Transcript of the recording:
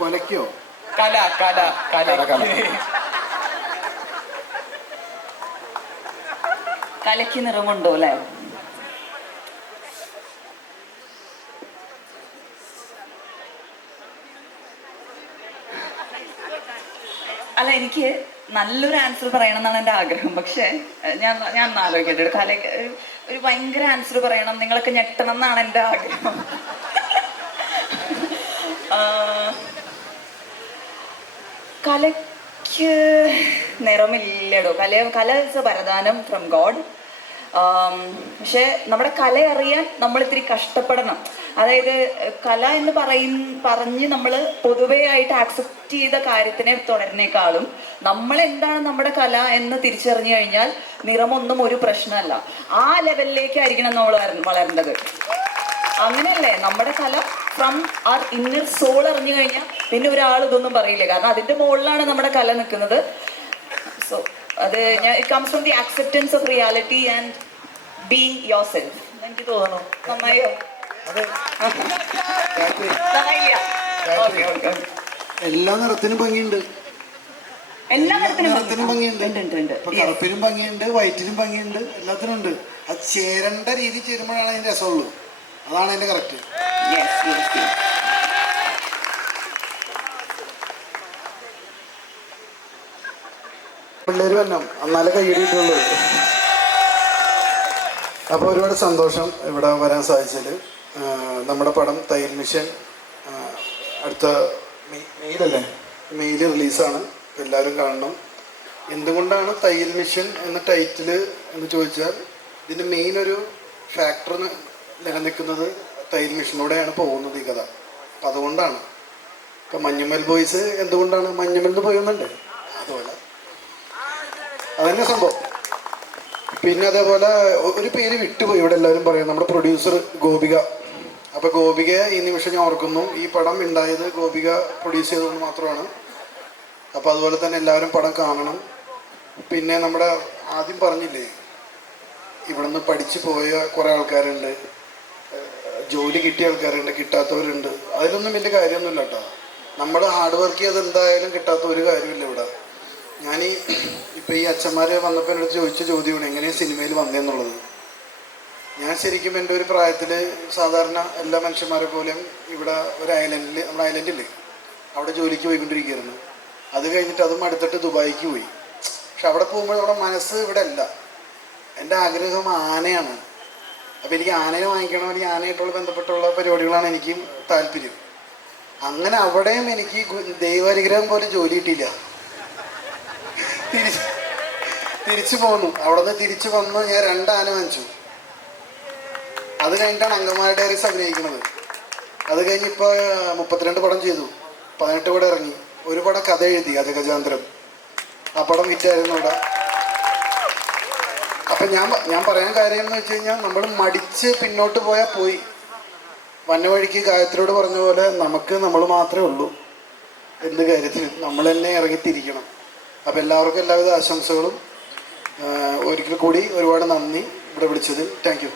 കൊലയ്ക്കോ? കല കല കല കല കലയ്ക്ക് നിറമുണ്ടോ അല്ലേ? അല്ല, എനിക്ക് നല്ലൊരു ആൻസർ പറയണം എന്നാണ് എൻ്റെ ആഗ്രഹം. പക്ഷേ ഞാൻ ആലോചിക്കട്ടെ. കല ഒരു ഭയങ്കര ആൻസർ പറയണം, നിങ്ങളൊക്കെ ഞെട്ടണം എന്നാണ് എൻ്റെ ആഗ്രഹം. കലയ്ക്ക് നിറമില്ലടോ. കല ഇസ് എ വരദാനം ഫ്രം ഗോഡ്. പക്ഷെ നമ്മുടെ കല അറിയാൻ നമ്മൾ ഇത്തിരി കഷ്ടപ്പെടണം. അതായത് കല എന്ന് പറഞ്ഞ് നമ്മൾ പൊതുവേ ആയിട്ട് ആക്സെപ്റ്റ് ചെയ്ത കാര്യത്തിനെ തുടരുന്നേക്കാളും നമ്മൾ എന്താണ് നമ്മുടെ കല എന്ന് തിരിച്ചറിഞ്ഞു കഴിഞ്ഞാൽ നിറമൊന്നും ഒരു പ്രശ്നമല്ല. ആ ലെവലിലേക്കായിരിക്കണം നമ്മൾ വളരേണ്ടത്. അങ്ങനെയല്ലേ? നമ്മുടെ കല ഫ്രം ആർ ഇന്നർ സോൾ അറിഞ്ഞു കഴിഞ്ഞാൽ പിന്നെ ഒരാൾ ഇതൊന്നും പറയില്ല. കാരണം അതിൻ്റെ മുകളിലാണ് നമ്മുടെ കല നിൽക്കുന്നത്. സോ അത് it comes from the acceptance of reality and being your self. എനിക്ക് തോന്നുന്നു. നന്നായോ? എല്ലാ നിറത്തിനും ഭംഗിയുണ്ട്. എല്ലാ നിറത്തിനും ഭംഗിയുണ്ട്. കറുപ്പിനും ഭംഗിയുണ്ട്, വൈറ്റിനും ഭംഗിയുണ്ട്, എല്ലാത്തിനും ഉണ്ട്. അത് ചേരേണ്ട രീതി ചേരുമ്പോഴാണ് അതിന്റെ രസമുള്ളൂ. അതാണ് അതിന്റെ കറക്റ്റ്. പിള്ളേര് വരണം, എന്നാലേ കൈയ്യടിയിട്ടുള്ളൂ. അപ്പോൾ ഒരുപാട് സന്തോഷം ഇവിടെ വരാൻ സാധിച്ചതിൽ. നമ്മുടെ പടം തയ്യൽ മിഷൻ അടുത്ത മെയിലല്ലേ, മെയിൽ റിലീസാണ്. എല്ലാവരും കാണണം. എന്തുകൊണ്ടാണ് തയ്യൽ മിഷൻ എന്ന ടൈറ്റിൽ എന്ന് ചോദിച്ചാൽ ഇതിൻ്റെ മെയിൻ ഒരു ഫാക്ടർ നിലനിൽക്കുന്നത് തയ്യൽ മിഷനോടെയാണ് പോകുന്നത് ഈ കഥ. അപ്പം അതുകൊണ്ടാണ്. ഇപ്പം മഞ്ഞുമൽ ബോയ്സ് എന്തുകൊണ്ടാണ് മഞ്ഞുമലിന് പോയുന്നുണ്ട്, അതുപോലെ അതന്നെ സംഭവം. പിന്നെ അതേപോലെ ഒരു പേര് വിട്ടുപോയി ഇവിടെ എല്ലാവരും പറയും, നമ്മുടെ പ്രൊഡ്യൂസർ ഗോപിക. അപ്പോൾ ഗോപികയെ ഈ നിമിഷം ഞാൻ ഓർക്കുന്നു. ഈ പടം ഉണ്ടായത് ഗോപിക പ്രൊഡ്യൂസ് ചെയ്തുകൊണ്ട് മാത്രമാണ്. അപ്പോൾ അതുപോലെ തന്നെ എല്ലാവരും പടം കാണണം. പിന്നെ നമ്മുടെ ആദ്യം പറഞ്ഞില്ലേ, ഇവിടുന്ന് പഠിച്ചു പോയ കുറേ ആൾക്കാരുണ്ട്, ജോലി കിട്ടിയ ആൾക്കാരുണ്ട്, കിട്ടാത്തവരുണ്ട്. അതിലൊന്നും വലിയ കാര്യമൊന്നുമില്ല കേട്ടോ. നമ്മൾ ഹാർഡ് വർക്ക് ചെയ്ത് എന്തായാലും കിട്ടാത്ത ഒരു കാര്യമില്ല ഇവിടെ. ഇപ്പോൾ ഈ അച്ഛന്മാർ വന്നപ്പോൾ എന്നോട് ചോദിച്ച ചോദ്യമാണ് എങ്ങനെയാണ് സിനിമയിൽ വന്നതെന്നുള്ളത്. ഞാൻ ശരിക്കും എൻ്റെ ഒരു പ്രായത്തിൽ സാധാരണ എല്ലാ മനുഷ്യന്മാരെ പോലെയും ഇവിടെ ഒരു ഐലൻഡിൽ, നമ്മുടെ ഐലൻഡില്ലേ, അവിടെ ജോലിക്ക് പോയിക്കൊണ്ടിരിക്കുകയായിരുന്നു. അത് കഴിഞ്ഞിട്ട് അതും അടുത്തിട്ട് ദുബായിക്ക് പോയി. പക്ഷെ അവിടെ പോകുമ്പോൾ നമ്മുടെ മനസ്സ് ഇവിടെ അല്ല. എൻ്റെ ആഗ്രഹം ആനയാണ്. അപ്പോൾ എനിക്ക് ആനയെ വാങ്ങിക്കണം, എനിക്ക് ആനയായിട്ടുള്ള ബന്ധപ്പെട്ടുള്ള പരിപാടികളാണ് എനിക്ക് താല്പര്യം. അങ്ങനെ അവിടെയും എനിക്ക് ദൈവാനുഗ്രഹം പോലെ ജോലി കിട്ടിയില്ല. തിരിച്ചു പോന്നു. അവിടെ നിന്ന് തിരിച്ചു വന്ന് ഞാൻ 2 ആന വാങ്ങിച്ചു. അത് കഴിഞ്ഞിട്ടാണ് അങ്കമാലി ഡയറീസ് അഭിനയിക്കുന്നത്. അത് കഴിഞ്ഞ് ഇപ്പോൾ 32 പടം ചെയ്തു, 18 പടം ഇറങ്ങി, ഒരു പടം കഥ എഴുതി, അജഗജാന്തരം. ആ പടം ഹിറ്റായിരുന്നു ഇവിടെ. അപ്പം ഞാൻ പറയാൻ കാര്യം എന്ന് വെച്ച് കഴിഞ്ഞാൽ നമ്മൾ മടിച്ച് പിന്നോട്ട് പോയാൽ പോയി. വന്നവഴിക്ക് ഗായത്രിയോട് പറഞ്ഞ പോലെ നമ്മൾ മാത്രമേ ഉള്ളൂ. എന്ത് കാര്യത്തിനും നമ്മൾ തന്നെ ഇറങ്ങിത്തിരിക്കണം. അപ്പോൾ എല്ലാവർക്കും എല്ലാവിധ ആശംസകളും. ഒരിക്കൽ കൂടി ഒരുപാട് നന്ദി ഇവിടെ വിളിച്ചതിൽ. Thank you.